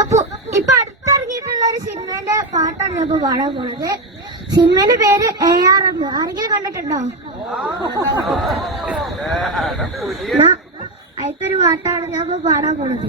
അപ്പു ഇപ്പൊ അടുത്തിറങ്ങിയിട്ടുള്ള ഒരു സിനിമേന്റെ പാട്ടാണ് ഞാൻ ഇപ്പൊ പാടാൻ പോണത്. സിനിമേന്റെ പേര് എ ആർ എം ആരെങ്കിലും കണ്ടിട്ടുണ്ടോ? അടുത്തൊരു അതിലത്തെ ഒരു പാട്ടാണ് ഞാൻ ഇപ്പൊ പാടാൻ പോണത്.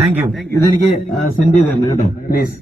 താങ്ക് യു ഇതെനിക്ക് സെൻഡ് ചെയ്ത് തരണം കേട്ടോ. പ്ലീസ്